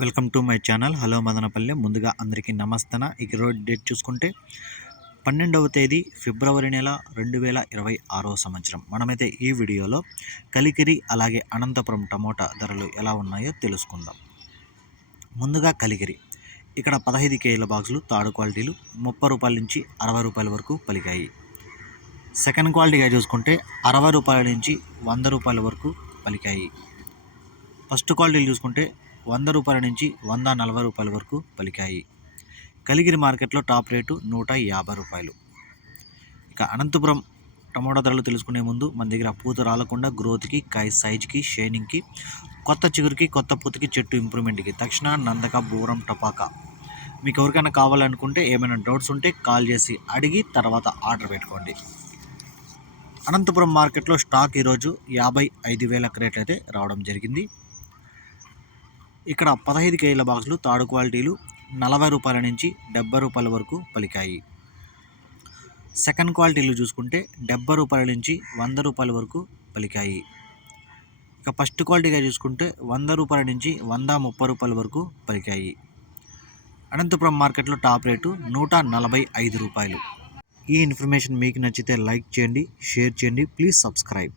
Welcome to my channel. Hello Madanapalle. ముందుగా అందరికీ నమస్తన. ఇక రోజు డేట్ చూసుకుంటే పన్నెండవ తేదీ ఫిబ్రవరి నెల రెండు వేల ఇరవై ఆరో సంవత్సరం. మనమైతే ఈ వీడియోలో కలికిరి అలాగే అనంతపురం టమోటా ధరలు ఎలా ఉన్నాయో తెలుసుకుందాం. ముందుగా కలికిరి. ఇక్కడ పదహైదు కేజీల బాక్సులు తాడు క్వాలిటీలు ముప్పై రూపాయల నుంచి అరవై రూపాయల వరకు పలికాయి. సెకండ్ క్వాలిటీగా చూసుకుంటే అరవై రూపాయల నుంచి వంద రూపాయల వరకు పలికాయి. ఫస్ట్ క్వాలిటీలు చూసుకుంటే వంద రూపాయల నుంచి వంద నలభై రూపాయల వరకు పలికాయి. కలిగిరి మార్కెట్లో టాప్ రేటు నూట యాభై రూపాయలు. ఇక అనంతపురం టమోటా ధరలు తెలుసుకునే ముందు మన దగ్గర పూత రాలకుండా గ్రోత్కి కాయ సైజ్కి షైనింగ్కి కొత్త చిగురికి కొత్త పూతకి చెట్టు ఇంప్రూవ్మెంట్కి. తక్షణ నందక బూరం టపాకా. మీకు ఎవరికైనా కావాలనుకుంటే ఏమైనా డౌట్స్ ఉంటే కాల్ చేసి అడిగి తర్వాత ఆర్డర్ పెట్టుకోండి. అనంతపురం మార్కెట్లో స్టాక్ ఈరోజు యాభై ఐదు వేల క్రేట్లు అయితే రావడం జరిగింది. ఇక్కడ పదహైదు కేజీల బాక్సులు తాడు క్వాలిటీలు నలభై రూపాయల నుంచి డెబ్బై రూపాయల వరకు పలికాయి. సెకండ్ క్వాలిటీలు చూసుకుంటే డెబ్బై రూపాయల నుంచి వంద రూపాయల వరకు పలికాయి. ఇక ఫస్ట్ క్వాలిటీగా చూసుకుంటే వంద రూపాయల నుంచి వంద ముప్పై రూపాయల వరకు పలికాయి. అనంతపురం మార్కెట్లో టాప్ రేటు నూట నలభై ఐదు రూపాయలు. ఈ ఇన్ఫర్మేషన్ మీకు నచ్చితే లైక్ చేయండి షేర్ చేయండి ప్లీజ్ సబ్స్క్రైబ్.